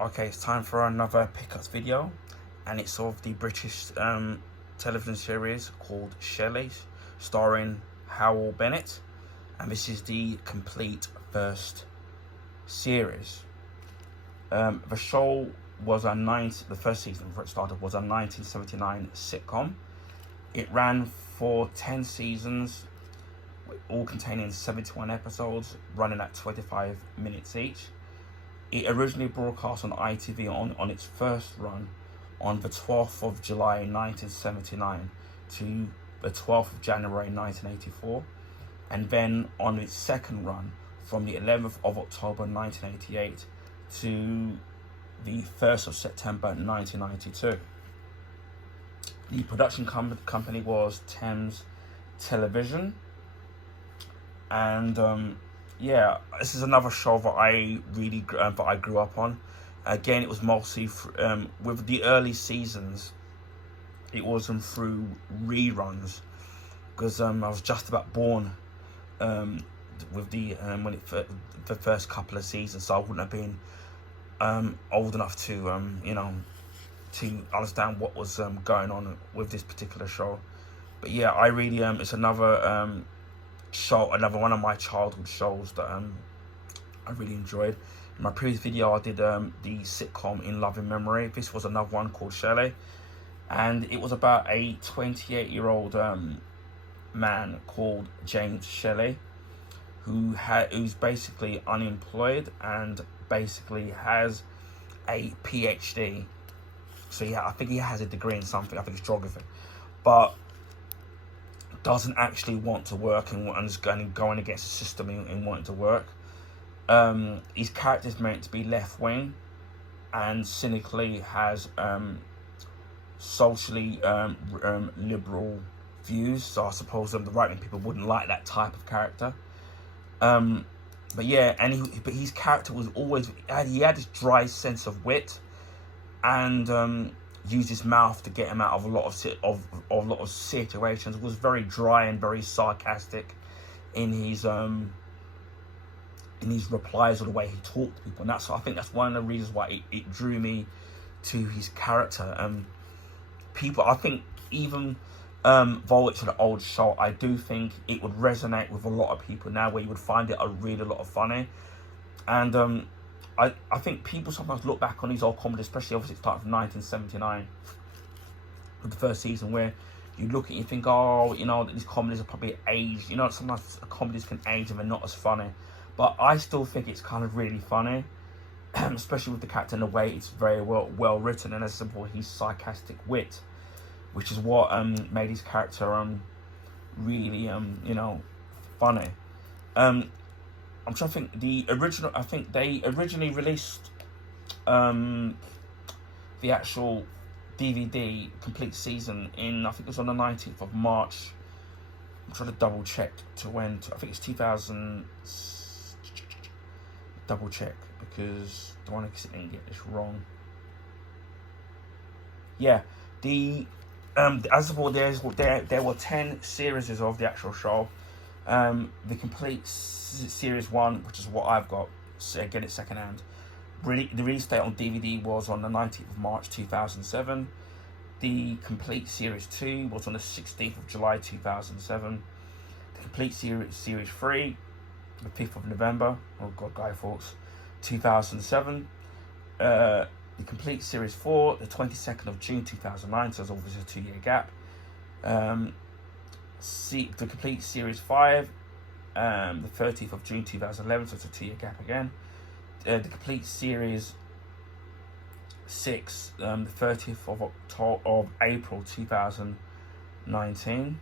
Okay, it's time for another pickups video, and it's of the British television series called Shelley, starring Howell Bennett, and this is the complete first series. The show was the first season before it started was a 1979 sitcom. It ran for 10 seasons, all containing 71 episodes, running at 25 minutes each. It originally broadcast on ITV on its first run on the 12th of July 1979 to the 12th of January 1984, and then on its second run from the 11th of October 1988 to the 1st of September 1992. The production company was Thames Television, and yeah, this is another show that I really that I grew up on. Again, it was mostly with the early seasons. It wasn't through reruns because I was just about born with the the first couple of seasons, so I wouldn't have been old enough to to understand what was going on with this particular show. But yeah, I really it's another another one of my childhood shows that I really enjoyed. In my previous video, I did the sitcom In Loving Memory. This was another one called Shelley, and it was about a 28-year-old man called James Shelley who's basically unemployed and basically has a PhD. So yeah, I think he has a degree in something. I think it's geography, but doesn't actually want to work and is going against the system in wanting to work. His character is meant to be left wing and cynically has socially liberal views. So I suppose the right wing people wouldn't like that type of character. But yeah, but his character was always he had this dry sense of wit, and used his mouth to get him out of a lot of situations. Was very dry and very sarcastic in his replies or the way he talked to people, and I think that's one of the reasons why it drew me to his character. I think even though it's an old show, I do think it would resonate with a lot of people now, where you would find it a lot of funny. And I think people sometimes look back on these old comedies, especially obviously starting from 1979 with the first season, where you look at it and you think, oh, these comedies are probably aged. Sometimes comedies can age and they're not as funny. But I still think it's kind of really funny, especially with the character and the way it's very well written, and as simple his sarcastic wit, which is what made his character really funny. I'm trying to think. I think they originally released the actual DVD complete season I think it was on the 19th of March. I'm trying to double check to when. I think it's 2000. Double check because I don't want to get this wrong. Yeah, as of all, there were 10 series of the actual show. The complete series 1, which is what I've got, so get it secondhand. The release date on DVD was on the 19th of March 2007. The complete series 2 was on the 16th of July 2007. The complete series 3, the 5th of November, oh god, Guy Fawkes, 2007. The complete series 4, the 22nd of June 2009, so there's obviously a 2-year gap. The complete series 5, the 30th of June 2011, so it's a 2-year gap again. The complete series 6, the 30th of April 2019,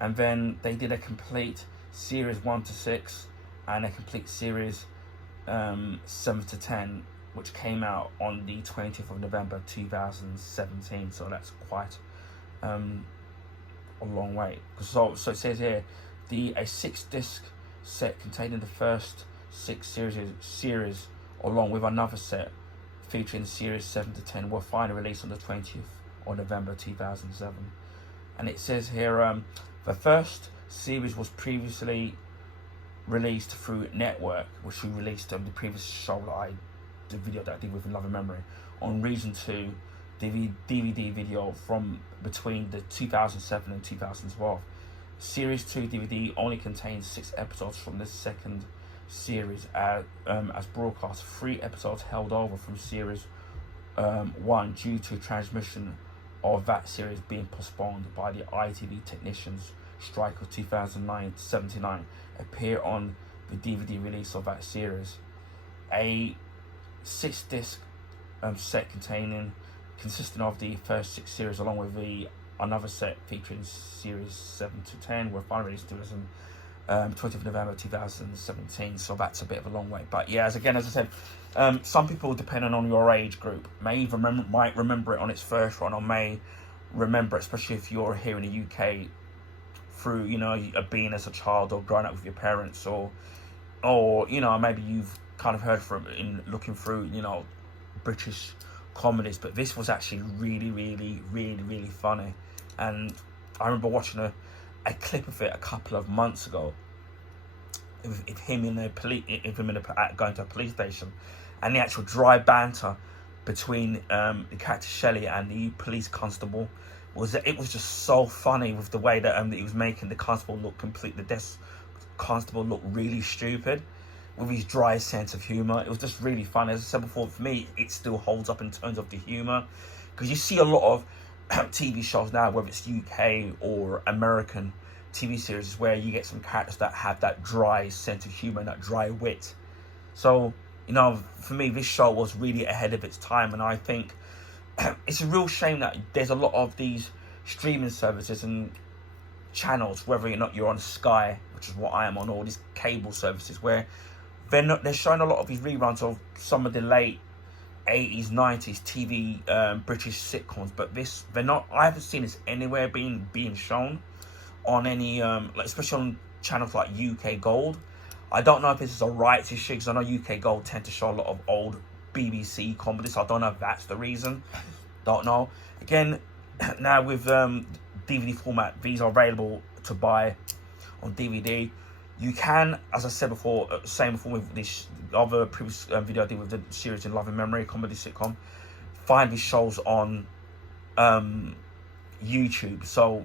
and then they did a complete series 1 to 6 and a complete series 7 to 10, which came out on the 20th of November 2017. So that's quite a long way. So it says here, a 6-disc set containing the first 6 series along with another set featuring series 7 to 10 were finally released on the 20th of November 2007. And it says here, the first series was previously released through Network, which we released the previous show that I the video that I did with Love and Memory on Region 2 DVD video from between the 2007 and 2012. Series 2 DVD only contains 6 episodes from the second series as broadcast. 3 episodes held over from Series 1 due to transmission of that series being postponed by the ITV technicians strike of 2009-79 appear on the DVD release of that series. A 6-disc set consisting of the first 6 series along with another set featuring series 7 to 10 were finally released 20th of November 2017, so that's a bit of a long way. But yeah, as I said, some people, depending on your age group, might remember it on its first run, or may remember it, especially if you're here in the UK, through, you know, being as a child or growing up with your parents, or you know, maybe you've kind of heard from in looking through, you know, British comedies. But this was actually really funny, and I remember watching a clip of it a couple of months ago. Of him in the going to a police station, and the actual dry banter between the character Shelley and the police constable was just so funny, with the way that he was making the constable look really stupid with his dry sense of humour. It was just really funny. As I said before, for me, it still holds up in terms of the humour, because you see a lot of TV shows now, whether it's UK or American TV series, where you get some characters that have that dry sense of humour and that dry wit. So, you know, for me, this show was really ahead of its time, and I think it's a real shame that there's a lot of these streaming services and channels, whether or not you're on Sky, which is what I am on, or these cable services, where they're showing a lot of these reruns of some of the late 80s, 90s TV British sitcoms, but I haven't seen this anywhere being shown on any especially on channels like UK Gold. I don't know if this is a rights issue, because I know UK Gold tend to show a lot of old BBC comedies, so I don't know if that's the reason. Don't know. Again, now with DVD format, these are available to buy on DVD. You can, as I said before, same before with this other previous video I did with the series in Love and Memory comedy sitcom, find these shows on YouTube. So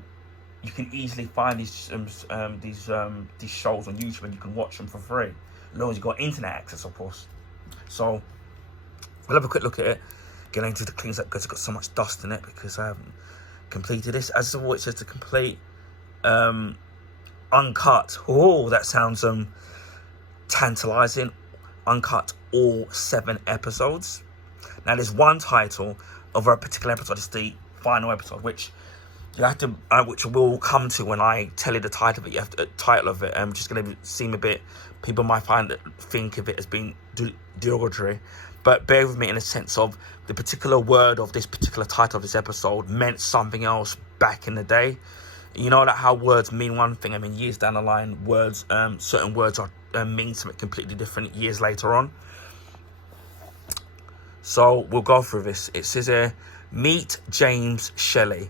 you can easily find these shows on YouTube, and you can watch them for free, as long as you've got internet access, of course. So we'll have a quick look at it, get into the cleans up, because it's got so much dust in it, because I haven't completed this. As of what it says to complete, uncut. Oh, that sounds tantalizing. Uncut all 7 episodes. Now, there's one title of a particular episode. It's the final episode, which you have to, which we'll come to when I tell you the title of it. You have to, title of it. Just going to seem a bit. People might think of it as being derogatory, but bear with me in a sense of the particular word of this particular title of this episode meant something else back in the day. You know that how words mean one thing, I mean, years down the line, words, certain words are mean something completely different years later on. So we'll go through this. It says here, meet James Shelley,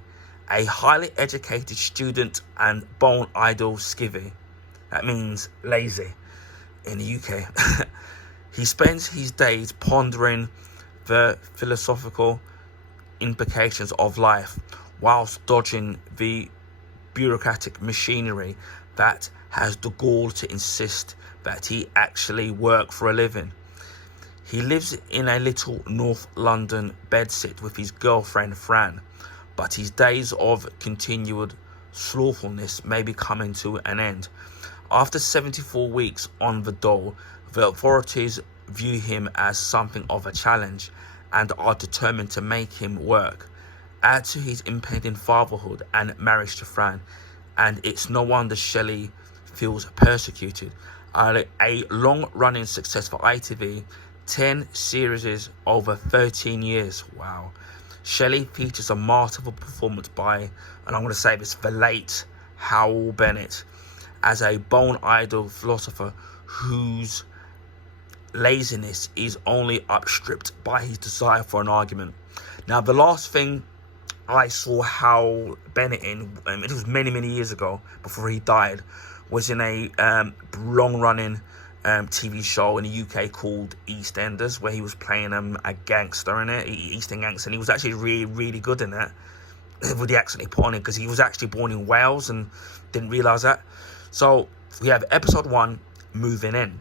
a highly educated student and bone idle skivvy. That means lazy in the UK. He spends his days pondering the philosophical implications of life whilst dodging the bureaucratic machinery that has the gall to insist that he actually work for a living. He lives in a little North London bedsit with his girlfriend Fran, but his days of continued slothfulness may be coming to an end. After 74 weeks on the dole, the authorities view him as something of a challenge and are determined to make him work. Add to his impending fatherhood and marriage to Fran, and it's no wonder Shelley feels persecuted. A long-running success for ITV, 10 series over 13 years. Wow. Shelley features a masterful performance by, and I'm going to say this, the late Howell Bennett, as a bone idle philosopher whose laziness is only outstripped by his desire for an argument. Now, the last thing I saw Howell Bennett in, it was many years ago before he died, was in a long-running TV show in the UK called EastEnders, where he was playing a gangster in it, Eastern gangster, and he was actually really, really good in that with the accent he put on it, because he was actually born in Wales and didn't realise that. So we have episode 1, moving in.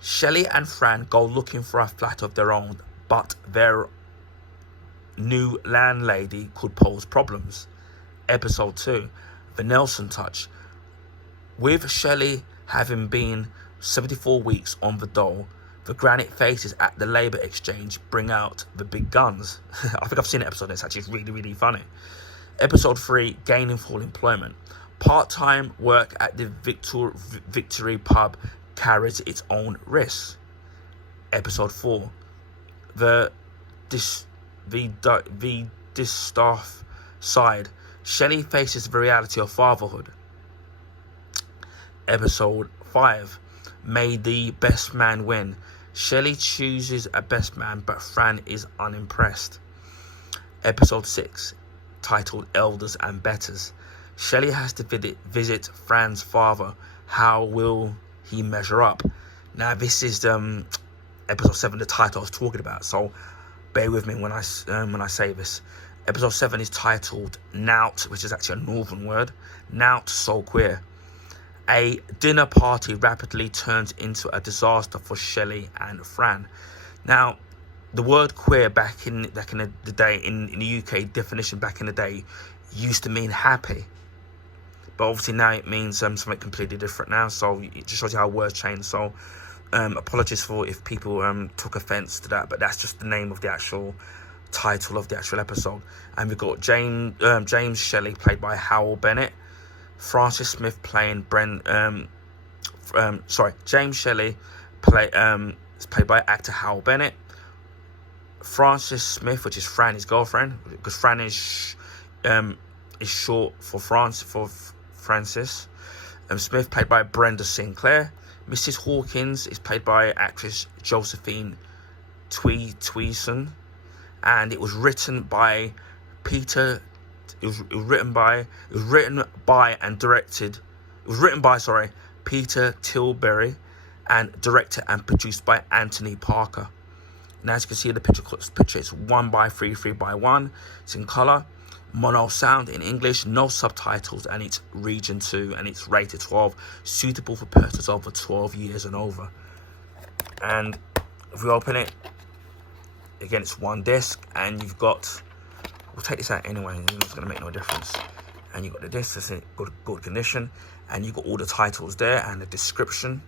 Shelley and Fran go looking for a flat of their own, but their new landlady could pose problems. Episode 2, the Nelson touch. With Shelley having been 74 weeks on the dole, the granite faces at the labour exchange bring out the big guns. I think I've seen an episode that's actually really, really funny. Episode 3, gaining full employment. Part-time work at the Victory pub carries its own risks. Episode 4, the distaff side. Shelley faces the reality of fatherhood. Episode 5, may the best man win. Shelley chooses a best man, but Fran is unimpressed. Episode 6, titled Elders and Betters. Shelley has to visit Fran's father. How will he measure up? Now, this is episode 7, the title I was talking about, so bear with me when I say this. Episode 7 is titled Nout, which is actually a northern word. Nout so queer. A dinner party rapidly turns into a disaster for Shelley and Fran. Now, the word queer back in the day, in the UK definition back in the day, used to mean happy. But obviously now it means something completely different now. So it just shows you how words change. So apologies for if people took offence to that, but that's just the name of the actual title of the actual episode. And we've got James Shelley, played by Howell Bennett. Francis Smith playing James Shelley is played by actor Howell Bennett. Francis Smith, which is Fran's girlfriend, because Fran is short for Francis. Smith, played by Brenda Sinclair. Mrs. Hawkins is played by actress Josephine Tweeson, and it was written by Peter. It was written by Peter Tilbury, and directed and produced by Anthony Parker. And as you can see in the picture, it's 1:3, 3:1. It's in colour, mono sound in English, no subtitles, and it's region 2, and it's rated 12, suitable for persons over 12 years and over. And if we open it, again, it's one disc, and you've got, we'll take this out anyway, it's going to make no difference. And you've got the disc, that's in good condition, and you've got all the titles there and the description.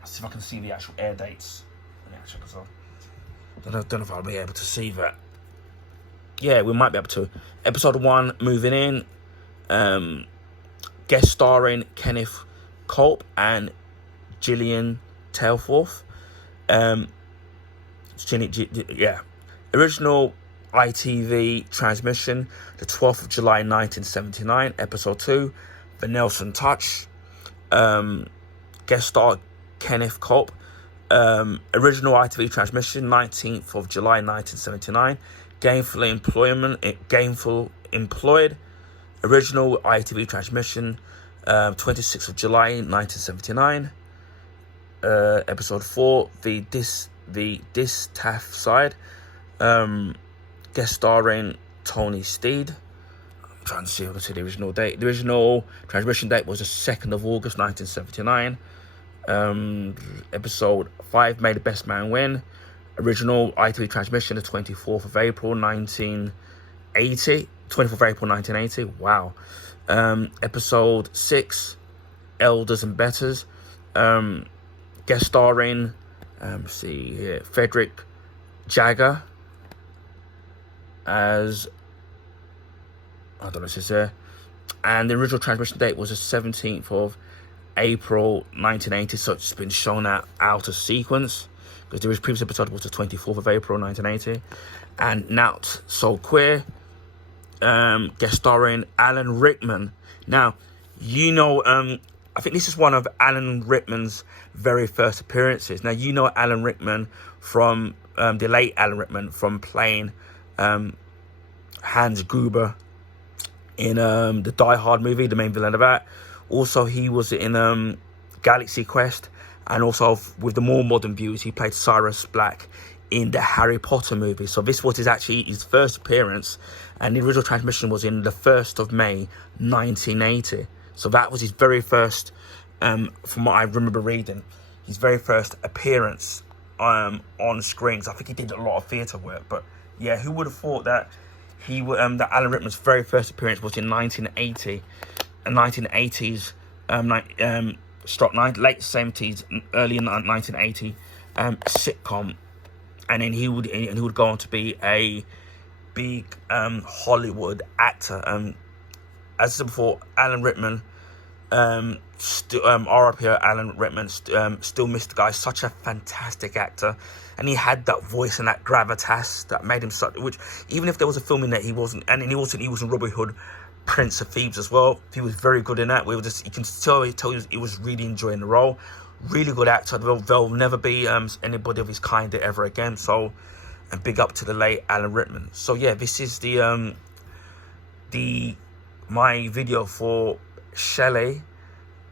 Let's see if I can see the actual air dates. Don't know if I'll be able to see that. Yeah, we might be able to. Episode 1, moving in. Guest starring Kenneth Culp and Gillian Tailforth. Original ITV transmission, the 12th of July 1979. Episode 2, The Nelson Touch. Guest star Kenneth Culp. Original ITV transmission, 19th of July 1979. Gainful employed. Original ITV transmission, 26th of July 1979. Episode 4, the distaff side. Guest starring Tony Steed. I'm trying to see if I can see the original date. The original transmission date was the 2nd of August 1979. Episode 5, May the Best Man Win. Original ITV transmission, the 24th of April 1980. 24th of April 1980. Wow. Episode 6, Elders and Betters. Guest starring, see here, Frederick Jagger as, I don't know if it's there. And the original transmission date was the 17th of April 1980, so it's been shown out of sequence, because the previous episode was the 24th of April 1980. And Nout So Queer, guest starring Alan Rickman. Now, you know, I think this is one of Alan Rickman's very first appearances. Now, you know Alan Rickman from the late Alan Rickman from playing Hans Gruber in the Die Hard movie, the main villain of that. Also, he was in Galaxy Quest, and also with the more modern views, he played Sirius Black in the Harry Potter movie. So this was his first appearance, and the original transmission was in the 1st of May 1980. So that was his very first, from what I remember reading, his very first appearance on screen. I think he did a lot of theatre work, but yeah, who would have thought that that Alan Rickman's very first appearance was in 1980, a 1980s, late 70s, early 1980 sitcom, and then he would go on to be a big Hollywood actor. As I said before, Alan Rickman, R.I.P. Alan Rickman, still miss the guy. Such a fantastic actor, and he had that voice and that gravitas that made him such. Which, even if there was a film in that he wasn't, and he was in Robin Hood, Prince of Thieves as well. He was very good in that. You can tell he was really enjoying the role. Really good actor. There'll never be anybody of his kind ever again. So, and big up to the late Alan Rickman. So yeah, this is my video for Shelley,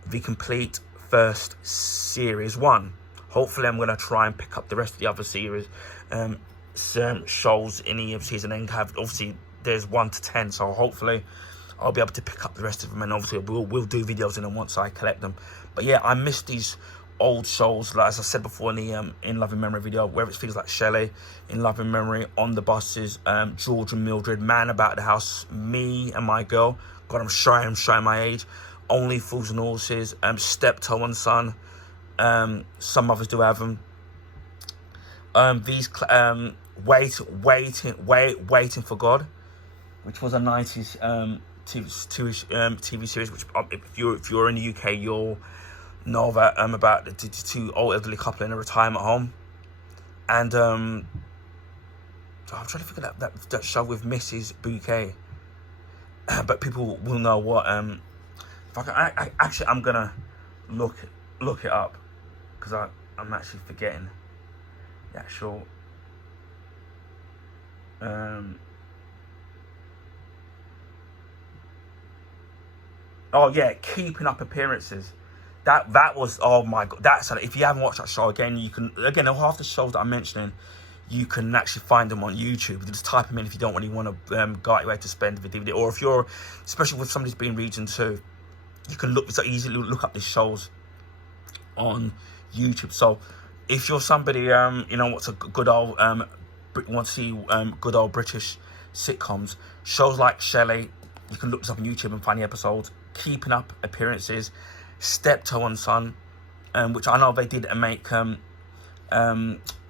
the complete first series 1. Hopefully I'm going to try and pick up the rest of the other series shows in the season, and have, obviously there's 1 to 10, so hopefully I'll be able to pick up the rest of them, and obviously we'll do videos in them once I collect them. But yeah, I miss these old shows, like as I said before in the In Love and Memory video, where it feels like Shelley, In Love and Memory, On the Buses, George and Mildred, Man About the House, Me and My Girl. God, I'm showing my age. Only Fools and Horses, Steptoe and Son, some others do have them. Waiting for God, which was a 90s TV series, which if you're in the UK, you'll know about the two old elderly couple in a retirement home. And I'm trying to figure out that show with Mrs. Bouquet, but people will know what. I'm gonna look it up, because I'm actually forgetting the actual oh yeah, Keeping Up Appearances. That was, oh my god, if you haven't watched that show, again half the shows that I'm mentioning, you can actually find them on YouTube. You just type them in if you don't really want to go out your way to spend the DVD, or if you're, especially with somebody's been region 2, you can easily look up these shows on YouTube. So if you're somebody what's a good old want to see good old British sitcoms, shows like Shelley, you can look this up on YouTube and find the episodes. Keeping Up Appearances, Steptoe and Son, which I know they did make a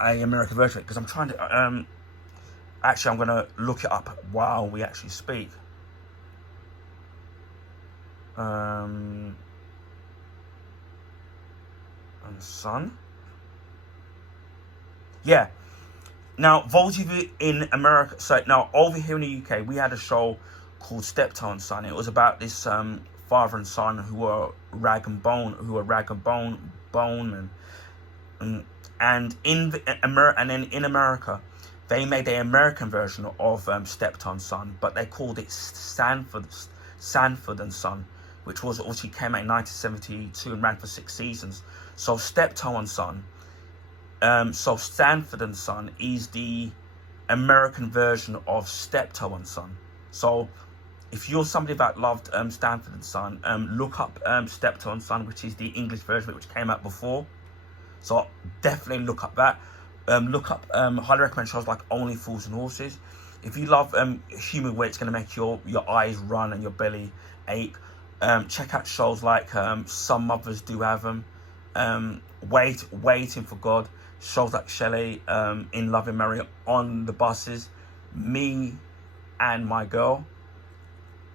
American version, because I'm trying to actually I'm gonna look it up while we actually speak. And Son. Yeah. Now, those of you in America, so now over here in the UK, we had a show called Steptoe and Son. It was about this father and son who were rag and bone, and in America, they made an American version of Steptoe and Son, but they called it Sanford and Son, which was obviously came out in 1972 and ran for 6 seasons. So Steptoe and Son, so Sanford and Son is the American version of Steptoe and Son. So if you're somebody that loved Sanford and Son, look up Steptoe and Son, which is the English version of it, which came out before. So definitely look up that. Highly recommend shows like Only Fools and Horses. If you love humor where it's going to make your eyes run and your belly ache, check out shows like Some Mothers Do Have Them, Waiting for God, shows like Shelley, In Love and Memory, On the Buses, Me and My Girl.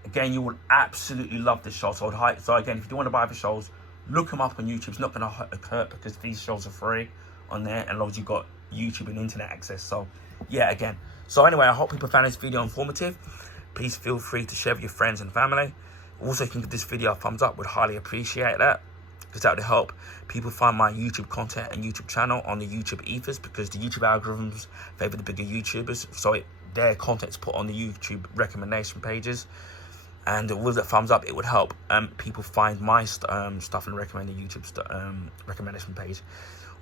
Again, you will absolutely love this show. So again, if you do want to buy the shows, look them up on YouTube. It's not going to hurt, because these shows are free on there, and as you've got YouTube and internet access. So yeah, again. So anyway, I hope people found this video informative. Please feel free to share with your friends and family. Also, if you can give this video a thumbs up, would highly appreciate that, because that would help people find my YouTube content and YouTube channel on the YouTube ethers, because the YouTube algorithms favour the bigger YouTubers, so their content's put on the YouTube recommendation pages. and with a thumbs up, it would help people find my stuff and recommend the YouTube recommendation page.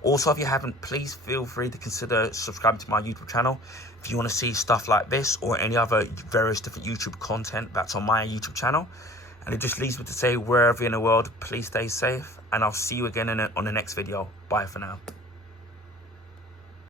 Also, if you haven't, please feel free to consider subscribing to my YouTube channel if you want to see stuff like this or any other various different YouTube content that's on my YouTube channel. And it just leaves me to say, wherever you're in the world, please stay safe, and I'll see you again on the next video. Bye for now.